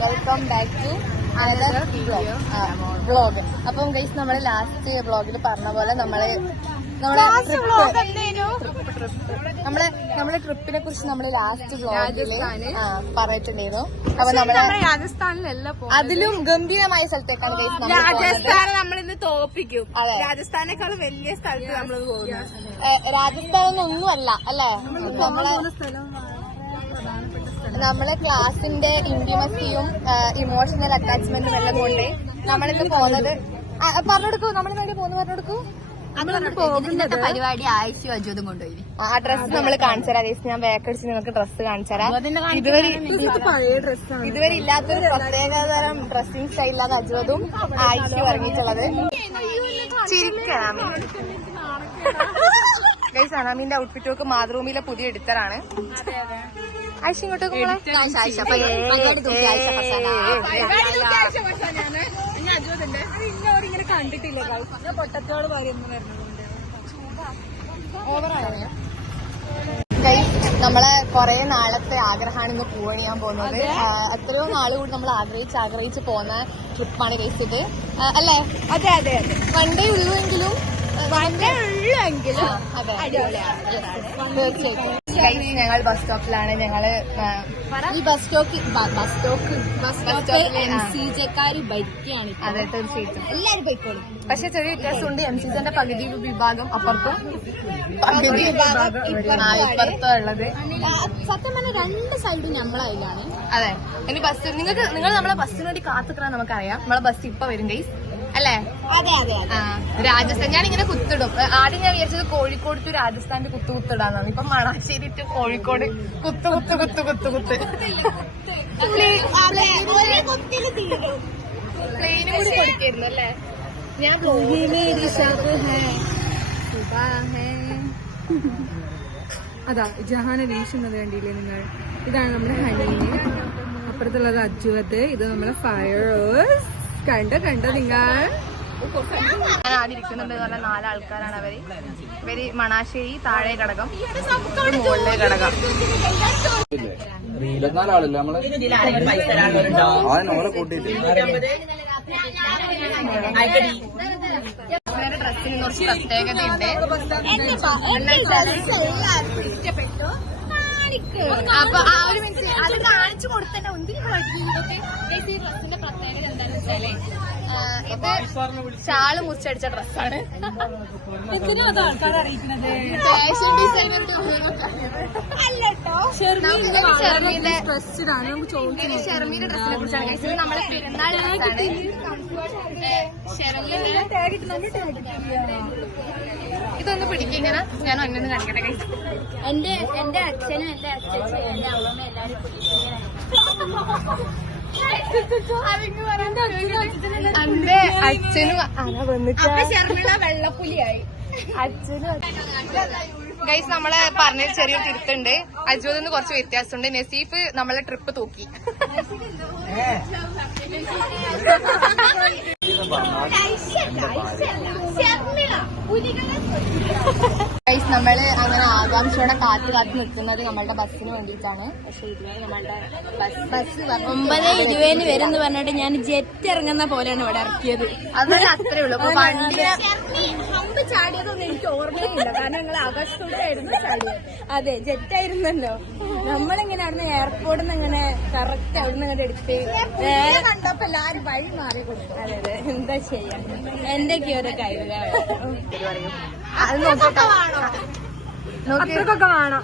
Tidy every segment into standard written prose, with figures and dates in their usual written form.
Welcome back to another vlog. അപ്പം guys നമ്മള് last വ്ളോഗിൽ പറഞ്ഞ പോലെ നമ്മള് നമ്മളെ ട്രിപ്പിനെ കുറിച്ച് നമ്മള് ലാസ്റ്റ് വ്ളോഗില് പറഞ്ഞിട്ടുണ്ടായിരുന്നു. അപ്പൊ നമ്മള് അതിലും ഗംഭീരമായ സ്ഥലത്തേക്കാണ് ഗൈസ് രാജസ്ഥാൻ നമ്മളിന്ന് തോപ്പിക്കും. രാജസ്ഥാനേക്കാളും വലിയ സ്ഥലത്ത് നമ്മൾ പോകുന്നത്. രാജസ്ഥാനൊന്നും അല്ല അല്ലേ? നമ്മളെ ക്ലാസിന്റെ ഇന്റിമസിയും ഇമോഷണൽ അറ്റാച്ച്മെന്റും എല്ലാം കൊണ്ട് നമ്മളിന്ന് പോകുന്നത് പറഞ്ഞെടുക്കൂ. നമ്മളിന്ന് പോകുന്നു പറഞ്ഞെടുക്കൂ. ഇന്നത്തെ പരിപാടി ആഴ്ച അജോതും കൊണ്ടുപോയി. ആ ഡ്രസ്സ് നമ്മൾ കാണിച്ചു തരാം. ഞാൻ വേക്കടിച്ച് നിങ്ങൾക്ക് ഡ്രസ്സ് കാണിച്ചു തരാം. ഇതുവരെ ഇല്ലാത്തൊരു പ്രത്യേകതരം ഡ്രസ്സിംഗ് സ്റ്റൈലിലാണ് അജോതും ആഴ്ചയും ഇറങ്ങിയിട്ടുള്ളത്. ചിരിക്കണം ഗൈസ്. അനാമിന്റെ ഔട്ട്ഫിറ്റ് ഒക്കെ മാതൃഭൂമിയിലെ പുതിയ എഡിറ്ററാണ്. ആഴ്ച ഇങ്ങോട്ടേക്ക് കണ്ടിട്ടില്ല. പൊട്ടത്തോട് നമ്മളെ കൊറേ നാളത്തെ ആഗ്രഹമാണ് ഇന്ന് പൂവണിയാൻ പോകുന്നത്. എത്രയോ നാള് കൂടി നമ്മൾ ആഗ്രഹിച്ച് പോകുന്ന ട്രിപ്പാണ് ഗൈസ് ഇത്, അല്ലേ? അതെ അതെ അതെ. വണ്ടേ ഉള്ളുവെങ്കിലും തീർച്ചയായിട്ടും ഗൈസ് ഞങ്ങൾ ബസ് സ്റ്റോപ്പിലാണ്. ഞങ്ങള് ഈ ബസ് സ്റ്റോപ്പിൽ MCJക്കാര് ഭരിക്കുകയാണ്. അതെ തീർച്ചയായിട്ടും എല്ലാരും പോയിക്കോളും. പക്ഷെ ചെറിയ വ്യത്യാസമുണ്ട്. MCJന്റെ പകുതി വിഭാഗം അപ്പുറത്തും പകുതി ഇപ്പുറത്തും ഉള്ളത്. സത്യം പറഞ്ഞ രണ്ട് സൈഡും നമ്മളതിലാണ്. അതെ. ഇനി ബസ് നിങ്ങൾ നമ്മളെ ബസ്സിന് വേണ്ടി കാത്തുക്കാൻ നമുക്കറിയാം. നമ്മളെ ബസ് ഇപ്പൊ വരും ഗൈസ്, അല്ലേ? അതെ അതെ അതെ. രാജസ്ഥാൻ ഞാനിങ്ങനെ കുത്തിടും. ആദ്യം ഞാൻ വിചാരിച്ചത് കോഴിക്കോട് ടു രാജസ്ഥാന്റെ കുത്തിടാന്നാണ്. ഇപ്പൊ മണാശ്ശേരി ടു കോഴിക്കോട് കുത്ത് പ്ലെയിനും കൂടി കൊടുക്കായിരുന്നു അല്ലേ? ഞാൻ അതാ ജഹാനെ വീശുന്നത് കണ്ടില്ലേ നിങ്ങൾ? ഇതാണ് നമ്മുടെ ഹണീന്. അപ്പുറത്തുള്ളത് അജുവത്. ഇത് നമ്മുടെ ഫയറേഴ്സ്. കണ്ടോ നിങ്ങൾ? ഞാൻ ആദ്യം ഇരിക്കുന്നുണ്ട് പറഞ്ഞ 4 ആൾക്കാരാണ് അവര്. ഇവര് മണാശ്ശേരി താഴെ ഘടകം, മുകളിലെ ഘടകം. ഡ്രസ്സിന് കുറച്ച് പ്രത്യേകതയുണ്ട്. അപ്പൊ ആ ഒരു മിനിറ്റ് അത് കാണിച്ചു കൊടുത്തന്നെ ഡ്രസ്സിന്റെ പ്രത്യേകത എന്താണെന്ന് വെച്ചാലേ ഇത് ഷാള് മുറിച്ചടിച്ച ഡ്രസ്സാണ്. ഫാഷൻ ഡിസൈനറുടെ ഷെർമിയുടെ ഡ്രസ്സിനെ കുറിച്ചാണ്. നമ്മളെ പെരുന്നാൾ ഇതൊന്ന് പിടിക്കും ഇങ്ങനെ. ഞാൻ ഒന്നൊന്ന് കാണിക്കട്ടെ കഴിച്ചു. എന്റെ അച്ഛനും എന്റെ അച്ഛനും എന്റെ അമ്മയും എല്ലാരും എന്റെ അച്ഛനും ശർമിള വെള്ളപ്പുലിയായി. അച്ഛനും ഗൈസ് നമ്മളെ പറഞ്ഞ ചെറിയൊരു തിരുത്തുണ്ട്. അജോദിന്ന് കുറച്ച് വ്യത്യാസമുണ്ട്. നസീഫ് നമ്മളെ ട്രിപ്പ് തൂക്കി. ഗൈസ് നമ്മള് അങ്ങനെ ആകാംക്ഷയോടെ കാത്തു നിൽക്കുന്നത് നമ്മളുടെ ബസ്സിന് വേണ്ടിയിട്ടാണ്. പക്ഷെ ഇതുവരെ നമ്മളുടെ ബസ് 9:20 വരുമെന്ന് പറഞ്ഞിട്ട് ഞാൻ ജെറ്റ് ഇറങ്ങുന്ന പോലെയാണ് ഇവിടെ ഇറക്കിയത്. അതിന് അത്രേ ഉള്ളൂ. അപ്പൊ ഹമ്പ് ചാടിയതൊന്നും എനിക്ക് ഓർമ്മയില്ല. കാരണം ഞങ്ങൾ ആകാശത്തോടെ ആയിരുന്നു ചാടിയത്. അതെ, ജെറ്റായിരുന്നല്ലോ. നമ്മളിങ്ങനെയായിരുന്നു എയർപോർട്ടിൽ നിന്ന് ഇങ്ങനെ കറക്റ്റ് അവിടെ നിന്ന് ഇങ്ങനെ എടുത്ത് നേരെ കണ്ടപ്പോ എല്ലാരും വഴി മാറി കൊടുത്തു. അതെ അതെ, എന്താ ചെയ്യാ, എന്റെയൊക്കെ ഒരു കഴിവാണ്. അത് നോക്കിയൊക്കെ വേണം.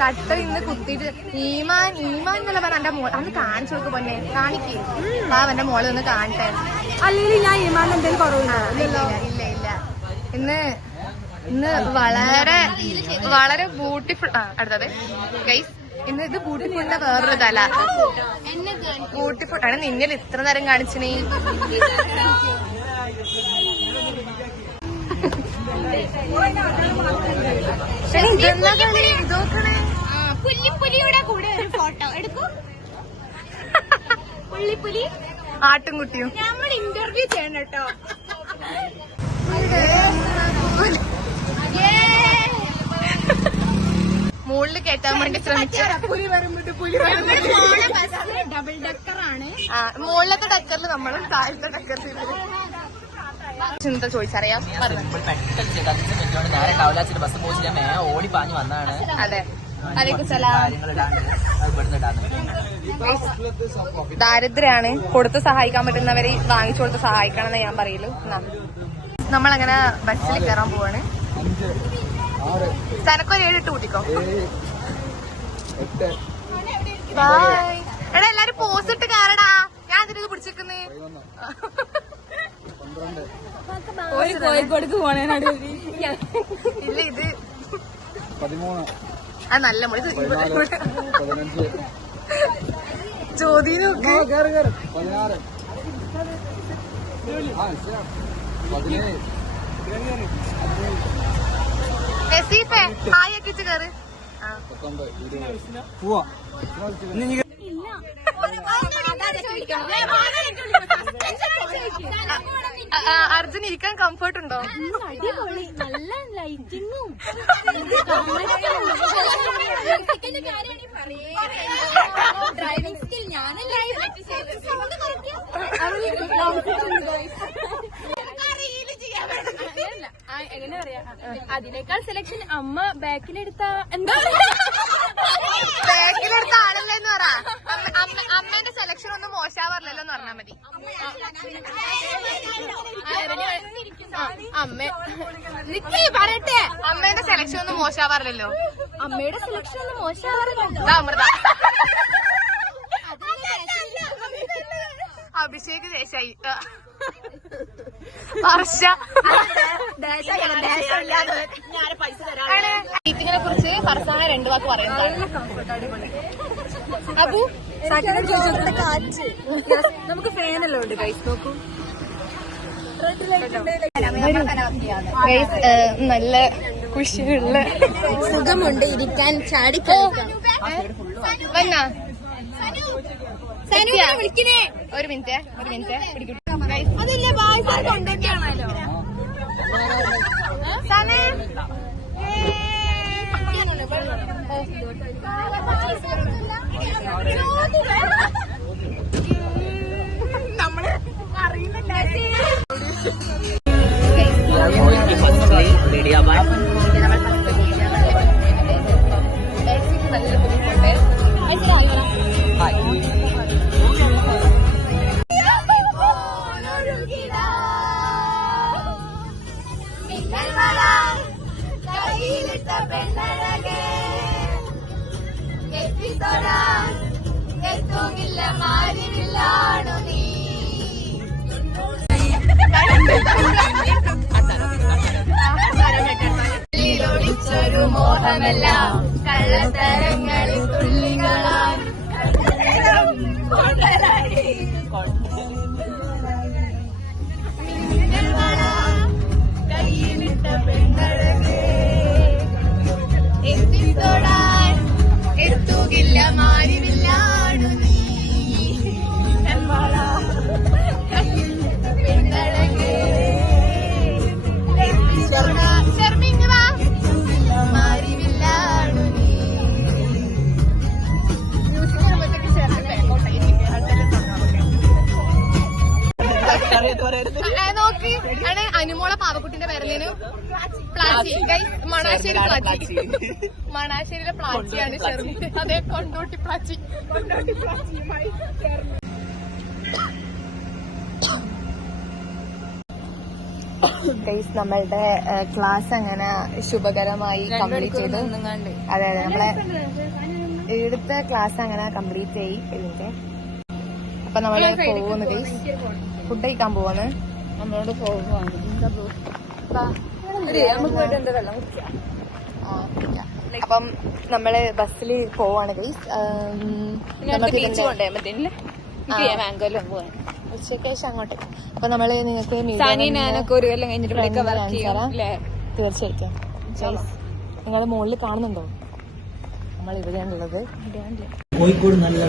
കട്ട ഇന്ന് കുത്തിയിട്ട് ഈമാൻ എന്നല്ല പറഞ്ഞ എന്റെ മോൾ അന്ന് കാണിച്ചു കൊടുക്കും. പൊന്നെ കാണിക്കേ എന്റെ മോള് ഒന്ന് കാണട്ടെ. അല്ലെങ്കിൽ ഞാൻ ഈമാൻ എന്തെങ്കിലും കുറവുണ്ടോ? ഇല്ല ഇന്ന് വളരെ ബ്യൂട്ടിഫുൾ. അടുത്തത് ഗൈസ്, ഇന്ന് ഇത് ബ്യൂട്ടിഫുളിന്റെ വേറൊരു തല. ബ്യൂട്ടിഫുൾ ആണ്. നിന്നിൽ ഇത്ര നേരം കാണിച്ചിന്. പുലിയുടെ കൂടെ ഒരു ഫോട്ടോ എടുക്കും. പുള്ളിപ്പുലി ആട്ടുംകുട്ടിയും നമ്മൾ ഇന്റർവ്യൂ ചെയ്യണം കേട്ടോ. മുകളിൽ കയറ്റാൻ വേണ്ടി ശ്രമിച്ചു. ഡബിൾ ഡക്കറാണ്. മുകളിലത്തെ ടക്കറിൽ നമ്മളും താഴത്തെ ടക്കറിൽ എന്താ ചോദിച്ചറിയാം നേരെ കവലാച്ചിട്ട് ബസ് പോയിട്ട് ഞാൻ ഓടി പാഞ്ഞു വന്നതാണ്. അതെ ദാരിദ്ര്യാണ്. കൊടുത്ത് സഹായിക്കാൻ പറ്റുന്നവരെ വാങ്ങിച്ചു കൊടുത്ത് സഹായിക്കണം എന്ന് ഞാൻ പറയലു. നമ്മളങ്ങനെ ബസ്സിൽ കയറാൻ പോവാണ്. തനക്കൊരു 7 ഇട്ട് കൂട്ടിക്കോ. ബൈ. എടാ എല്ലാരും പോസ് ഇട്ട് കയറടാ. ഞാൻ അതിന് പിടിച്ചിരിക്കുന്നേ. കോഴിക്കോടേക്ക് പോണേനാണ്. ഇല്ല ഇത് 13. ആ നല്ല മൊഴി ചോദ്യം ഹായ് ഒക്കെ കയറ്. അർജുൻ ഇരിക്കാൻ കംഫർട്ട് ഉണ്ടോ? നല്ല ലൈറ്റിങ്ങും ഡ്രൈവിംഗ് സ്കിൽ ഞാൻ എങ്ങനെ പറയാ, അതിനേക്കാൾ സെലക്ഷൻ അമ്മ ബാക്കിലെടുത്ത എന്താ ബാക്കിലെടുത്ത ആളല്ലേന്ന് പറ. അമ്മേന്റെ സെലക്ഷൻ ഒന്നും മോശാവാറില്ലല്ലോ എന്ന് പറഞ്ഞാൽ മതി. പറയട്ടെ, അമ്മേന്റെ സെലക്ഷൻ ഒന്നും മോശാവാറില്ലല്ലോ. അമ്മയുടെ സെലക്ഷൻ ഒന്നും മോശമാവാറില്ല. അമൃത അഭിഷേക് ദേശായി വർഷ മീറ്റിങ്ങിനെ കുറിച്ച് ഫർസാന 2 വാക്ക് പറയുന്നത്. അപ്പു കാറ്റ് നമുക്ക് ഫാനല്ലോ ഉണ്ട് ഗൈസ്. നോക്കൂ, നല്ല കുഷിയുള്ള സുഖമുണ്ട് ഇരിക്കാൻ. ചാടിക്കളിക്കാം. വന്നാ വിളിക്കണേ. ഒരു മിനിറ്റ് പിടിക്കും. അതില്ലേ കൊണ്ടൊക്കെയാണല്ലോ. നമ്മള് അറിയുന്നില്ല. Media by. ൊരു മോഹമല്ല കള്ളത്തരങ്ങളിൽ തുള്ളികളാൽ കയ്യിലിട്ട പെണ്ണഴകേ എത്തിത്തൊടാൻ എത്തുകില്ല മാരിവില്ലാണു നീ പെണ്ണഴകേ ശർമ്മിങ് വാ മാരിവില്ലാണു നീ. മ്യൂസിക് വരുമ്പോഴത്തേക്ക് ശർമ്മ നോക്കി ആണ് അനുമോള പാവക്കുട്ടിന്റെ പേരലേനു പ്ലാച്ചി. മണാശ്ശേരി പ്ലാച്ചി. മണാശ്ശേരിയിലെ പ്ലാച്ചിയാണ് ഷെർമി. അതെ, കൊണ്ടോട്ടി പ്ലാച്ചി. നമ്മളുടെ ക്ലാസ് അങ്ങനെ ശുഭകരമായി കംപ്ലീറ്റ് ചെയ്തു. അതെ നമ്മളെ ഇവിടുത്തെ ക്ലാസ് അങ്ങനെ കംപ്ലീറ്റ് ചെയ്യി. ഇതിന്റെ അപ്പൊ നമ്മള് പോകുന്നു ഗൈസ്, ഫുഡ് കഴിക്കാൻ പോവാണ്. നമ്മളോട് പോകുവാണ്. അപ്പം നമ്മള് ബസ്സിൽ പോവാണ് ഗൈസ്. ഉച്ചയ്ക്ക് ശേഷം അങ്ങോട്ട്. അപ്പൊ നമ്മള് നിങ്ങൾക്ക് തീർച്ചയായിട്ടും നിങ്ങൾ മുകളിൽ കാണുന്നുണ്ടോ? നമ്മൾ ഇവിടെയാണുള്ളത്. കോഴിക്കോട് നല്ല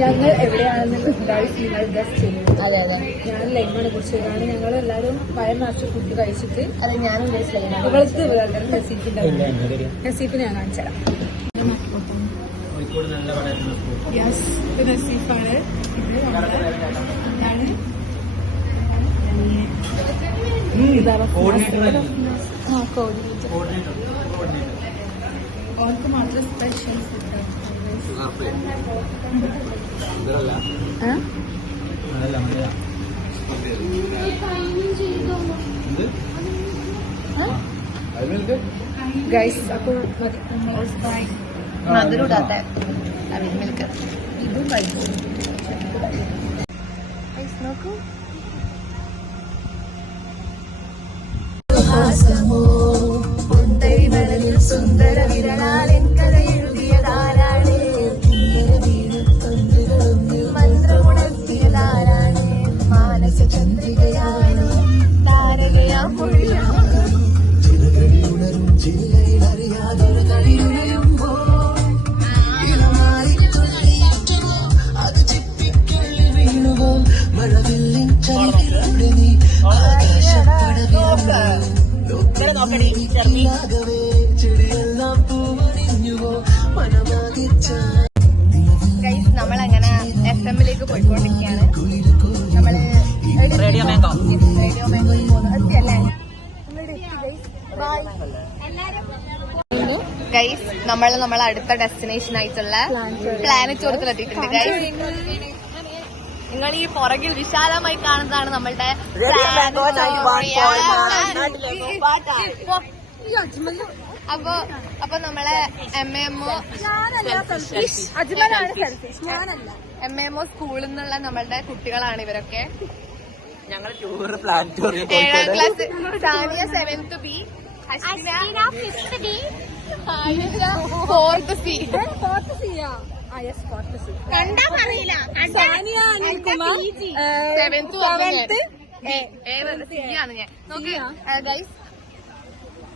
ഞങ്ങൾ എവിടെയാണെന്ന് നിങ്ങൾ ഗസ്റ്റ് ചെയ്യുന്നത്. അതെ അതെ, ഞാൻ ലൈമനെ കുറിച്ചിട്ടാണ്. ഞങ്ങൾ എല്ലാവരും വയർ നിറച്ച് ഫുഡ് കഴിച്ചിട്ട് അതെ ഞാനും ഇവൾക്ക് നസീപ്പിന്റെ നസീപ്പിനെ ഞാൻ കാണിച്ചു തരാം. കോഴിക്കോട് നല്ല യെസ് ഇത് നസീഫാണ്. ഇത് ഓർക്ക് മാത്രം സ്പെഷ്യൽ ഗൈസ്. അപ്പോൾ മധുരൂടാത്ത മിൽക്ക് ഇതും കഴിച്ചു നോക്കൂ. സുന്ദര വിരലാലൻ കഥ എഴുതിയതാരാണ്, മന്ത്രമുണർത്തിയതാരാണ്, മാനസ ചന്ദ്രികയാണ് താരകയാ നമ്മളങ്ങനെ FM-ലേക്ക് പോയിക്കൊണ്ടിരിക്കുകയാണ്. നമ്മള് റേഡിയോ മാംഗോ എത്തിയല്ലേ ഗൈസ്. നമ്മൾ അടുത്ത ഡെസ്റ്റിനേഷൻ ആയിട്ടുള്ള പ്ലാനറ്റോറിയത്തിലെത്തിയിട്ടുണ്ട് ഗൈസ്. നിങ്ങൾ ഈ പുറകിൽ വിശാലമായി കാണുന്നതാണ് നമ്മളുടെ അപ്പൊ നമ്മളെ MAMO സ്കൂളിൽ നിന്നുള്ള നമ്മളുടെ കുട്ടികളാണ് ഇവരൊക്കെ. ഞങ്ങൾ ടൂർ പ്ലാനറ്റോറിയം 7ാം class, Sania 7th B, 5th B, 4th C. കണ്ടാ പറയില്ല. 7th ആണ് ഞാൻ. നോക്ക്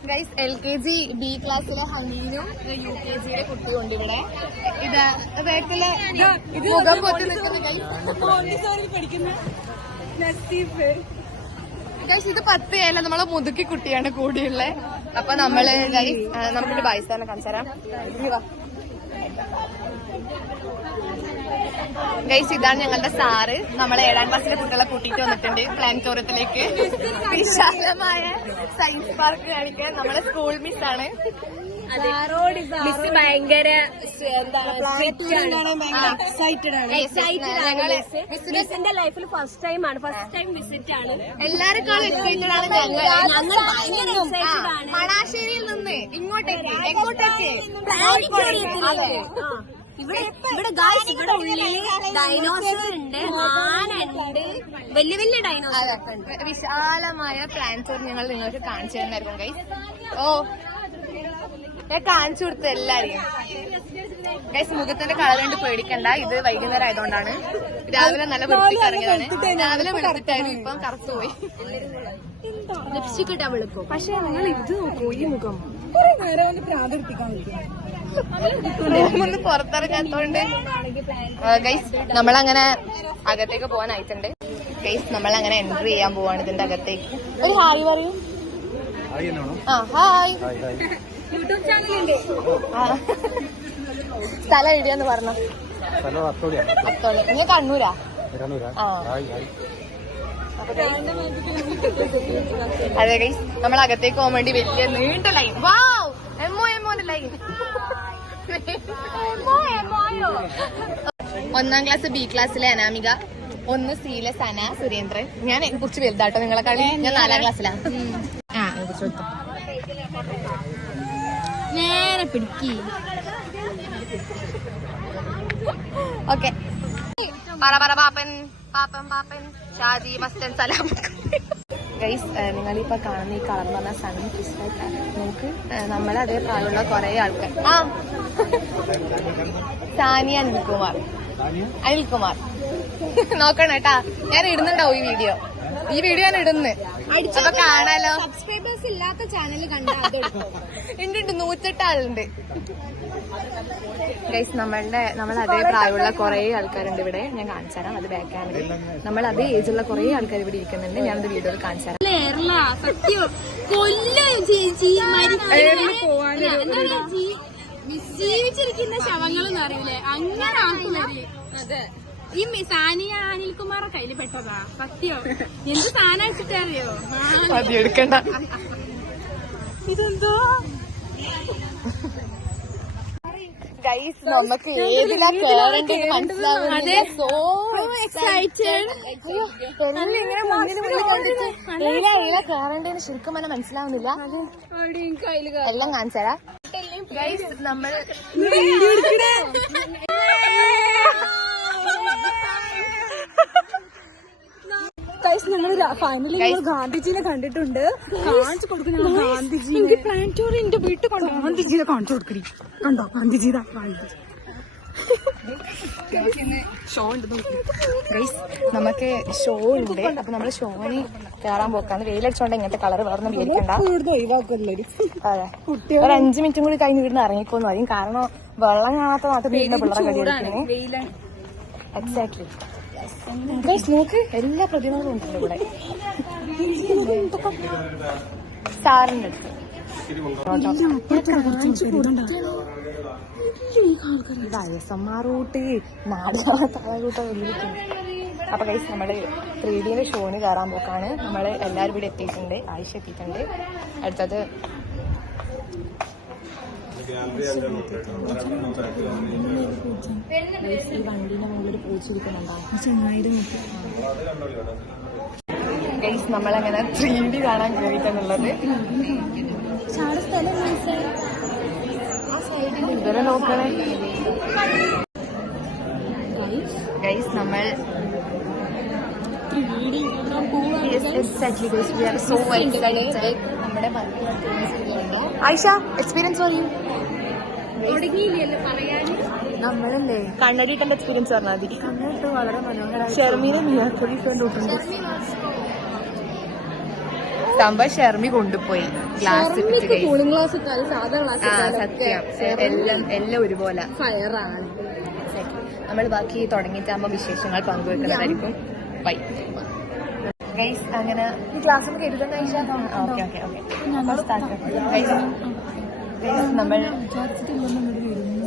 ഗൈസ്, LKG B ക്ലാസ്സിലെ ഹമീനും UKG-യിലെ കുട്ടിയുണ്ട് ഇവിടെ. ഇത് ബാക്കിലെ മുഖം പൊത്തി നിൽക്കുന്ന ഗൈസ്. ഇത് 10 അല്ല, നമ്മളെ മുതുക്കി കുട്ടിയാണ് കൂടിയുള്ളത്. അപ്പൊ നമ്മള് ഗൈസ് നമുക്കൊരു ബായ്സാനെ കാണിച്ചുതരാം. ഗൈസ്, ഇതാണ് ഞങ്ങളുടെ സാറ്. നമ്മളെ 7ാം ക്ലാസ്സിലെ കുട്ടികളെ കൂട്ടിയിട്ട് വന്നിട്ടുണ്ട് പ്ലാനറ്റോറിയത്തിലേക്ക്. വിശാലമായ സയൻസ് പാർക്ക് കാണിക്കാൻ നമ്മളെ സ്കൂൾ മിസ്സാണ്. മിസ് ഭയങ്കര മിസ്സിന്റെ ലൈഫിൽ ഫസ്റ്റ് ടൈം വിസിറ്റ് ആണ്. എല്ലാരെക്കാളും എക്സൈറ്റഡ് ആണ് ഞങ്ങൾ. മണാശ്ശേരിയിൽ നിന്ന് ഇങ്ങോട്ടേക്ക് ഇവിടെ ഗായ്സ്, ഇവിടെ ഉള്ളില് ഡൈനോസർ ഉണ്ട്, ആനുണ്ട്, വലിയ വലിയ ഡൈനോസർ ഉണ്ട്. വിശാലമായ പ്ലാനറ്റോർ ഞങ്ങൾ നിങ്ങൾക്ക് കാണിച്ചു തന്നായിരിക്കും ഗൈസ്. ഞാൻ കാണിച്ചു കൊടുത്തു എല്ലാരെയും. ഗൈസ്, മുഖത്തിന്റെ കളർ കൊണ്ട് പേടിക്കണ്ട, ഇത് വൈകുന്നേരം ആയതുകൊണ്ടാണ്. രാവിലെ നല്ല വൃത്തിക്ക് ഇറങ്ങിയതാണ്. രാവിലെ വെളുത്തിട്ടായിരുന്നു, ഇപ്പം കറുത്തു പോയി. ലിപ്സ്റ്റിക് ഇട്ടാ വെളുക്കും. പക്ഷെ നിങ്ങൾ ഇത് നോക്കൂ, ഈ മുഖം ഒന്ന് പുറത്തിറങ്ങാത്തോണ്ട്. ഗൈസ്, നമ്മളങ്ങനെ അകത്തേക്ക് പോകാനായിട്ടുണ്ട്. ഗൈസ്, നമ്മളങ്ങനെ എൻട്രി ചെയ്യാൻ പോവാണ് ഇതിന്റെ അകത്തേക്ക്. ഒരു ഹായ് പറയും. ഹായ്. യൂട്യൂബ് ചാനലുണ്ട്. സ്ഥലം എഴുതിയാന്ന് പറഞ്ഞു. അത്തോളി. നിങ്ങൾ കണ്ണൂരാ? അതെ ഗൈസ്, നമ്മൾ അകത്തേക്ക് പോകാൻ വേണ്ടി വലിയ നീണ്ട ലൈൻ. വാവ്, എമ്മോന്റെ ലൈൻ. 1ാം ക്ലാസ് B ക്ലാസ്സിലെ അനാമിക, 1 C-ലെ സന സുരേന്ദ്രൻ. ഞാൻ കുറച്ച് വലുതാട്ടോ നിങ്ങളെ കളി. ഞാൻ 4ാം ക്ലാസ്സിലാണ്. നേരെ പിടിക്കി. ഓക്കെ. പാപ്പൻ ഷാജി മസ്റ്റൻ സലാം. ഗൈസ്, നിങ്ങളിപ്പോ കാണുന്ന ഈ കളർ എന്ന് പറഞ്ഞാൽ സൺ ക്രിസ്റ്റൈറ്റാണ്. നമുക്ക് നമ്മളെ അതേ പ്രായമുള്ള കുറെ ആൾക്കാർ. സാനിയ അനിൽകുമാർ നോക്കണം കേട്ടാ. ഞാൻ ഇടുന്നുണ്ടാവും ഈ വീഡിയോ ഞാൻ ഇടുന്നു. അപ്പൊ കാണാലോ. സബ്സ്ക്രൈബേഴ്സ് ഇല്ലാത്ത ചാനൽ കണ്ടാ ഉണ്ട് 108 ആളുണ്ട്. ഗൈസ്, നമ്മൾ അതേ പ്രായമുള്ള കുറെ ആൾക്കാരുണ്ട് ഇവിടെ. ഞാൻ കാണിച്ചു തരാം. അത് ബാക്ക് ക്യാമറയിൽ നമ്മൾ അതേ ഏജുള്ള കുറെ ആൾക്കാർ ഇവിടെ ഇരിക്കുന്നുണ്ട്. ഞാനത് വീഡിയോയിൽ കാണിച്ചു തരാം. ജീവിച്ചിരിക്കുന്ന ശവങ്ങളെന്ന് അറിയില്ലേ, അങ്ങനെ ആക്കുവര്. അതെ, ഈ സാനിയ അനിൽകുമാറെ കയ്യില് പെട്ടതാ സത്യം. എന്ത് സാധനം വെച്ചിട്ട് അറിയോ? എടുക്കണ്ട. ഇതെന്തോ ഗൈസ്, നമുക്ക് ഏതിലാ കേറേണ്ടത് മനസ്സിലാവുന്നില്ല. So excited. ഇങ്ങനെ മുന്നിൽ കണ്ടിട്ട് ഏതിലാ കേറേണ്ടതെന്ന് ശരിക്കും തന്നെ മനസ്സിലാവുന്നില്ല. എല്ലാം കാണിച്ചാ ഗൈസ്. നമ്മൾ ഞങ്ങള് ഫൈനലി ഗാന്ധിജീനെ കണ്ടിട്ടുണ്ട്. കാണിച്ചു കൊടുക്കുന്ന ഗാന്ധിജീനെ പ്ലാനറ്റോറിയന്റെ വീട്ടിൽ കണ്ടോ? ഗാന്ധിജീനെ കാണിച്ചു കൊടുക്കരി. കണ്ടോ ഗാന്ധിജീതാ ഷോ ഉണ്ട് ഗൈസ്. നമുക്ക് ഷോ ഉണ്ട്. അപ്പൊ നമ്മള് ഷോന് കേറാൻ പോക്കാണ്. വെയിലടിച്ചോണ്ട് ഇങ്ങനത്തെ കളർ വേറെ വിചാരിക്കണ്ട. അതെ, ഒരു 5 മിനിറ്റും കൂടി കഴിഞ്ഞ് വീടിന് ഇറങ്ങിക്കോന്ന് പറയും. കാരണം വെള്ളം കാണാത്ത നാട്ടിൽ വീടിന്റെ പിള്ളേരെ കടിയെടുക്കുന്നു. എക്സാക്ട്ലി ഗൈസ്, നോക്ക് എല്ലാ പ്രതിമകളും ഉണ്ടല്ലോ ഇവിടെ. സാറിന്റെ വയസ്സന്മാറൂട്ട് നാടുകൂട്ട വെല്ലുവിളിക്കുന്നു. അപ്പൊ ഗൈസ്, നമ്മള് 3Dയിലെ ഷോന് കയറാൻ പോക്കാണ്. നമ്മള് എല്ലാവരും ഇവിടെ എത്തിയിട്ടുണ്ട്. ആയിഷ എത്തിയിട്ടുണ്ട്. അടുത്തത് ഈ വണ്ടീന്റെ മുകളിൽ പൂച്ചിരിക്കുന്നുണ്ടോ ഗൈസ്? നമ്മളങ്ങനെ 3D കാണാൻ കയറിയിട്ടെന്നുള്ളത്. ഇതുവരെ നോക്കണേ ഗൈസ്. നമ്മൾ നമ്മുടെ ആയിഷ എക്സ്പീരിയൻസ് പറയും. നമ്മളല്ലേ കണ്ണടിയിട്ടെ എക്സ്പീരിയൻസ് പറഞ്ഞാൽ മതി. കണ്ണിട്ട് വളരെ മനോഹരമായി ഷെർമിനെ മിയാക്കോടി കണ്ടിട്ടുണ്ട്. സംഭവം ഷെർമി കൊണ്ടുപോയി ഗ്ലാസ് സത്യം. എല്ലാം ഒരുപോലെ ഫയറാണ്. നമ്മൾ ബാക്കി തുടങ്ങിയിട്ടാകുമ്പോ വിശേഷങ്ങൾ പങ്കുവെക്കുന്നതായിരിക്കും. Bye guys. അങ്ങനെ ഈ ക്ലാസ് നമുക്ക് എഴുതണ്ട ആയിഷ? Okay okay okay. നമ്മൾ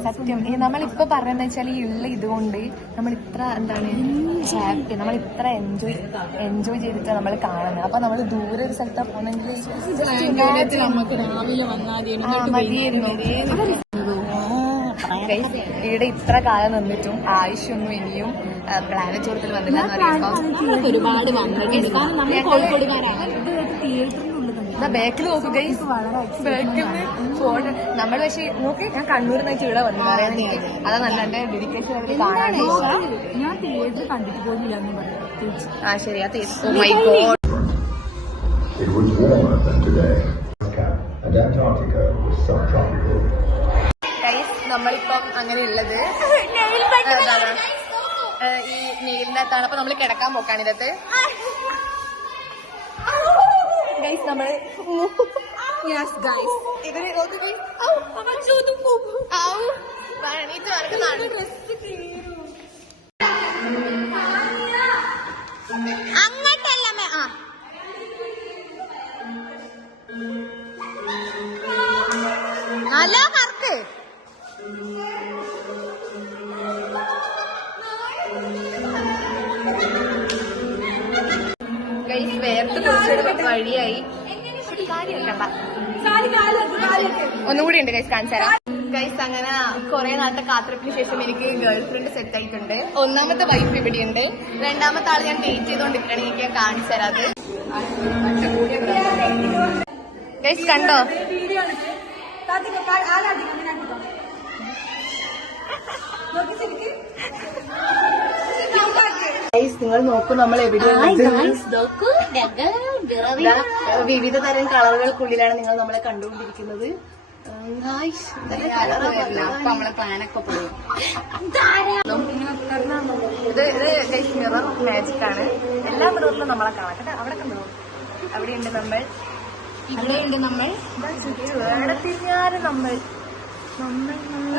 സത്യം നമ്മളിപ്പോ പറയുന്നത് വെച്ചാൽ ഈ ഉള്ള ഇതുകൊണ്ട് നമ്മൾ ഇത്ര എന്താണ് ഹാപ്പി, നമ്മൾ ഇത്ര എൻജോയ് ചെയ്തിട്ട് നമ്മൾ കാണുന്നത്. അപ്പൊ നമ്മൾ ദൂരെ ഒരു സ്ഥലത്താ പോകുന്നെങ്കിൽ മതിയായിരുന്നു. ഇവിടെ ഇത്ര കാലം നിന്നിട്ടും ആയുഷൊന്നും ഇനിയും പ്ലാനറ്റോറിയത്തിൽ വന്നില്ല എന്ന് പറയുമ്പോ ഒരുപാട് ബാക്കിൽ നോക്കൂ ഗൈസ്. ബാക്കിൽ ഫോൺ നമ്മൾ പക്ഷെ നോക്കി ഞാൻ കണ്ണൂരിൽ നിന്ന് ഇവിടെ വന്നു പറയാനെങ്കിൽ അതാ നല്ല എന്റെ ഡെഡിക്കേഷൻ അവര് കാണാൻ. ഞാൻ തിയേറ്റർ കണ്ടിട്ട് പോയില്ല. ആ ശരി. ആ theatre It was warmer than today. And Antarctica was subtropical. Guys, നമ്മളിപ്പം അങ്ങനെ ഉള്ളത് ഈ നെയിലിനകത്താണ്. അപ്പൊ നമ്മള് കിടക്കാൻ പോക്കാണ് ഇതത്ത്. ഗൈസ് നമ്മള് ഇവര് അങ്ങോട്ടല്ലേ ഹലോ കർക്ക് ഗൈസ്. വേർത്ത് കുറിച്ചെടുത്ത വഴിയായി. ഒന്നുകൂടി ഉണ്ട് ഗൈസ്, കാണിച്ചാരാ ഗൈസ്. അങ്ങനെ കുറെ നാളത്തെ കാത്തിരിപ്പിന് ശേഷം എനിക്ക് ഗേൾ ഫ്രണ്ട് സെറ്റ് ആയിട്ടുണ്ട്. ഒന്നാമത്തെ വൈഫ് ഇവിടെയുണ്ട്. രണ്ടാമത്തെ ആള് ഞാൻ ഡേറ്റ് ചെയ്തോണ്ടിരിക്കണേ. എനിക്ക് ഞാൻ കാണിച്ചു തരാം. ഗൈസ് കണ്ടോ? നിങ്ങൾ നോക്കൂ, നമ്മൾ എവിടെയാണ് വിവിധ തരം കളറുകൾക്കുള്ളിലാണ് നിങ്ങൾ നമ്മളെ കണ്ടുകൊണ്ടിരിക്കുന്നത്. നമ്മളെ പ്ലാനൊക്കെ പോയി. ഇത് മിറർ മാജിക് ആണ്. എല്ലാ മിററിലും നമ്മളെ കാണാം. അവിടെ കണ്ടോ? അവിടെയുണ്ട് നമ്മൾ, ഇവിടെയുണ്ട് നമ്മൾ. എവിടെ തിരിഞ്ഞാലും നമ്മൾ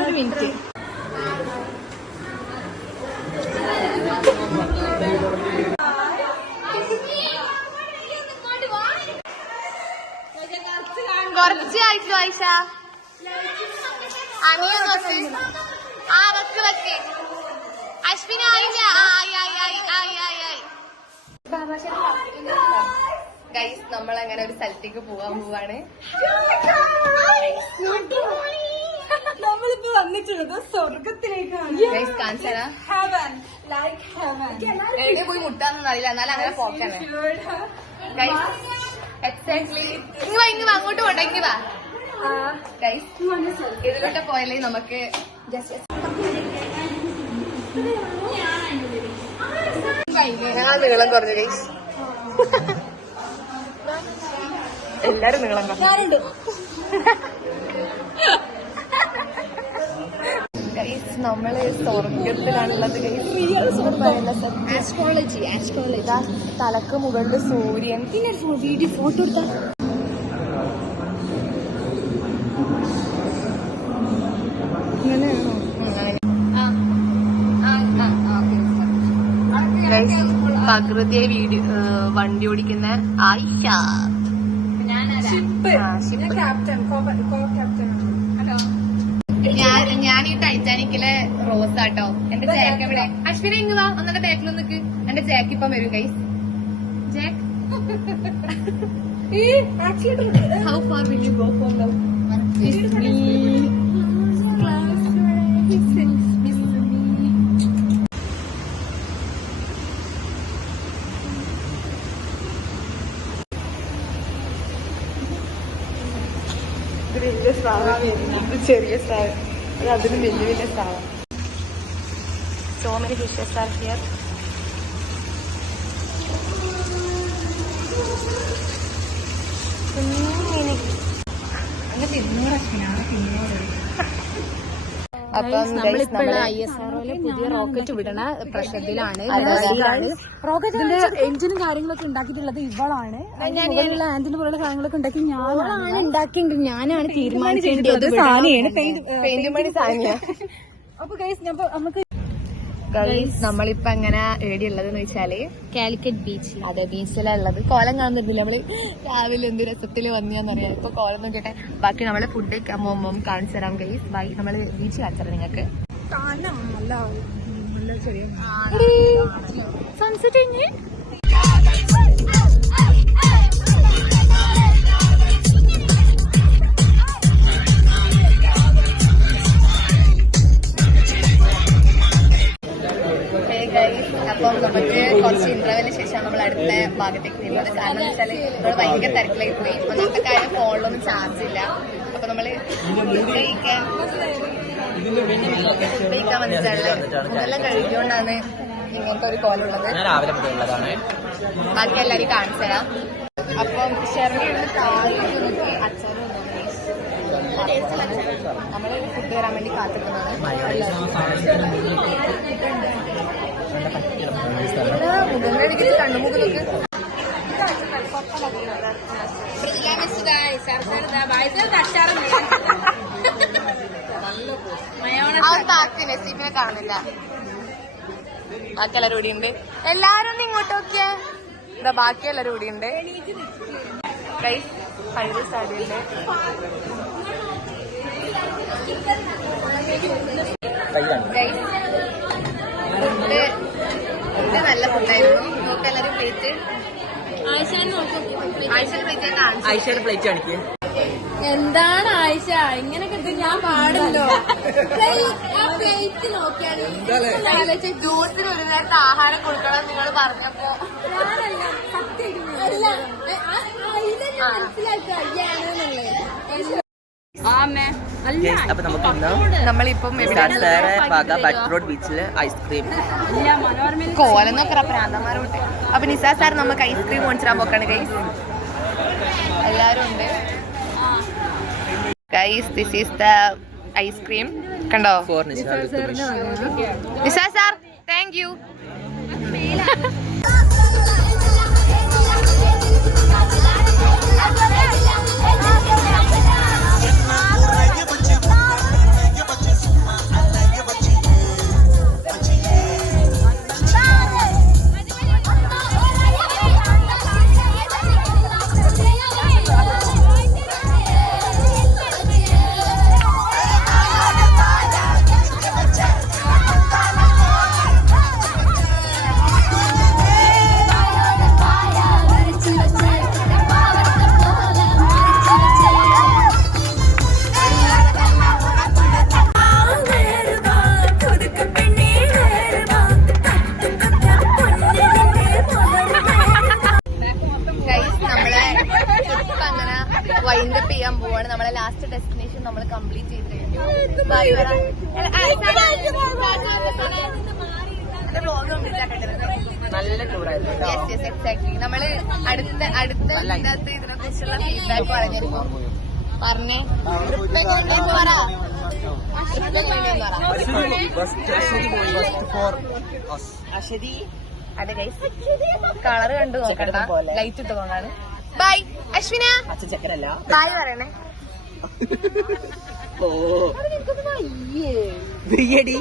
ഒരു മിനിറ്റ്. കുറച്ച് ആയിട്ടോ ആയിഷ? അനിയൻ വെക്ക് അശ്വിന ആയില്ല. ഗൈസ് നമ്മളങ്ങനെ ഒരു സ്ഥലത്തേക്ക് പോവാൻ പോവാണ്. നമ്മളിപ്പോ വന്നിട്ടുള്ളത് സ്വർഗത്തിലേക്കാണ്. ഗൈസ് കാണിച്ചാ എവിടെ പോയി മുട്ടാന്നൊന്നും അറിയില്ല, എന്നാലും അങ്ങനെ പോക്കാണ്. ഗൈസ് എക്സാക്ട്ലി ഇങ്ങ് വാ അങ്ങോട്ട് പോട്ടെ. ഇങ്ങ് വാ ഗൈസ്, ഇതിലോട്ട് പോയാലേ നമുക്ക് ഞാൻ നീളം കുറഞ്ഞു ഗൈസ്. എല്ലാരും നീളം കുറഞ്ഞു ഗൈസ്. നമ്മള് സ്വർഗത്തിലാണുള്ളത് ഗൈസ്. ആസ്ട്രോളജി തലക്ക് മുകളിൽ സൂര്യൻ. വീഡിയോ ഫോട്ടോ എടുത്താ പ്രകൃതിയെ വണ്ടി ഓടിക്കുന്ന ആയിഷ. ഞാൻ ഈ ടൈറ്റാനിക്കിലെ റോസ് ആട്ടോ. എന്റെ ജാക്ക് എവിടെ? അശ്വിന ഇങ്ങ് വാ, ഒന്നെ ബാക്കിൽ നിൽക്ക്. എന്റെ ജാക്ക് ഇപ്പം വരും guys. Jack how far will you go for love? വലിയ സ്രാവ്, ചെറിയ സ്രാവ്, അതിന് വലിയ വലിയ സ്രാവ്. So many fishes are here. നമ്മളിപ്പോൾ ISROയിലെ പുതിയ റോക്കറ്റ് വിടണ പ്രശ്നത്തിലാണ്. റോക്കറ്റിന്റെ എഞ്ചിനും കാര്യങ്ങളൊക്കെ ഉണ്ടാക്കിയിട്ടുള്ളത് ഇവളാണ്. മുകളിലുള്ള ആന്റിന് പോലുള്ള സാധനങ്ങളൊക്കെ ഉണ്ടാക്കി ഞാനാണ് ഉണ്ടാക്കിയെങ്കിൽ ഞാനാണ് തീരുമാനിക്കേണ്ടത്. സാനിയാണ് പെയിന്റ് പണി സാനിയ. അപ്പൊ ഗൈസ് നമുക്ക് നമ്മളിപ്പോ എങ്ങനെ ഏടിയുള്ളതെന്ന് വെച്ചാല് കാലിക്കറ്റ് ബീച്ച്. അതെ, ബീച്ചിലുള്ളത്. കോലം കാണുന്നില്ല. നമ്മള് രാവിലെ എന്ത് രസത്തില് വന്നറിയാം. ഇപ്പൊ കോലം നോക്കിട്ടെ. ബാക്കി നമ്മള് ഫുഡ് കഴിക്കാൻ പോകുമ്പോ കാണിച്ചു തരാം ഗൈസ്. ബൈ. നമ്മള് ബീച്ച് കാണിച്ചു തരാം നിങ്ങൾക്ക്. സൺസെറ്റ് കഴിഞ്ഞ് അപ്പം നമുക്ക് കുറച്ച് ഇന്റർവെല്ലിന് ശേഷം നമ്മൾ അടുത്ത ഭാഗത്തേക്ക് പോകുന്നത്. കാരണം എന്ന് വെച്ചാൽ നമ്മൾ ഭയങ്കര തിരക്കിലായി പോയി. ഒന്നാമത്തെ കാര്യം ഫോണിലൊന്നും ചാർജ് ഇല്ല. അപ്പൊ നമ്മള് ഫുഡ് കഴിക്കാൻ വന്നിട്ടല്ലേ, ഇതെല്ലാം കഴിക്കൊണ്ടാണ് ഇങ്ങനത്തെ ഒരു കോലുള്ളത്. ബാക്കി എല്ലാരും കാണിച്ചു തരാം. അപ്പം ഷെർണിയുടെ താഴേക്ക് നോക്കി അച്ഛനും നമ്മള് ഫുഡ് വരാൻ വേണ്ടി കാത്തിക്കുന്നതാണ്. മുഖങ്ങളിലേക്ക് കണ്ണുമുഖലേക്ക് നസീബിനെ കാണുന്നില്ല. ബാക്കി എല്ലാവരും കൂടി ഉണ്ട്. എല്ലാരും ഒന്ന് ഇങ്ങോട്ട് നോക്കിയേ. ഇതാ ബാക്കി എല്ലാവരും കൂടി ഉണ്ട്. ഗൈസ് ഭയങ്കര സാരിയുണ്ട്. ഗൈസ് ഫുഡ് നല്ല ഫുഡായിരുന്നു. നോക്ക് എല്ലാവരും പ്ലേറ്റ്. ആയിഷയുടെ പ്ലേറ്റ് കാണിക്കുക. എന്താണ് ആയിഷ ഇങ്ങനൊക്കെ ഞാൻ പാടുണ്ടോ? പ്ലേറ്റ് നോക്കിയാണ് ജ്യൂസിന് ഒരു നേരത്തെ ആഹാരം കൊടുക്കണം നിങ്ങൾ പറഞ്ഞപ്പോ അപ്പൊ നമുക്ക് നമ്മളിപ്പം ബട്ടർ ബീച്ചില് ഐസ്ക്രീം കോലെന്നൊക്കെ പ്രാന്തന്മാരുണ്ട്. അപ്പൊ നിസാ സാർ നമുക്ക് ഐസ്ക്രീം കൊണ്ടുവരാൻ പോക്കാണ് ഗൈസ്. എല്ലാരും ഉണ്ട് guys. This is the ice cream. കണ്ടോ നിസാ സാർ, താങ്ക് യു. നല്ല ടൂറായിരുന്നു എക്സാക്ട്ലി. നമ്മള് അടുത്ത ഇതിനകത്ത് ഇതിനെ കുറിച്ചുള്ള ഫീഡ്ബാക്ക് പറഞ്ഞിരുന്നു. പറഞ്ഞേ ട്രിപ്പ് എങ്ങനെയുണ്ടെന്ന് പറ. ട്രിപ്പ് എങ്ങനെയുണ്ടെന്ന് പറ. അശ്വതി അതെ ഗൈസ്, കളറ് കണ്ടു നോക്കണ്ട, ലൈറ്റ് ഇട്ടുകൊണ്ടാണ്. ബൈ അശ്വിന. അച്ഛൻ ചക്കരല്ല. ബായ് പറയണേ. ഓ ബിരിയാണി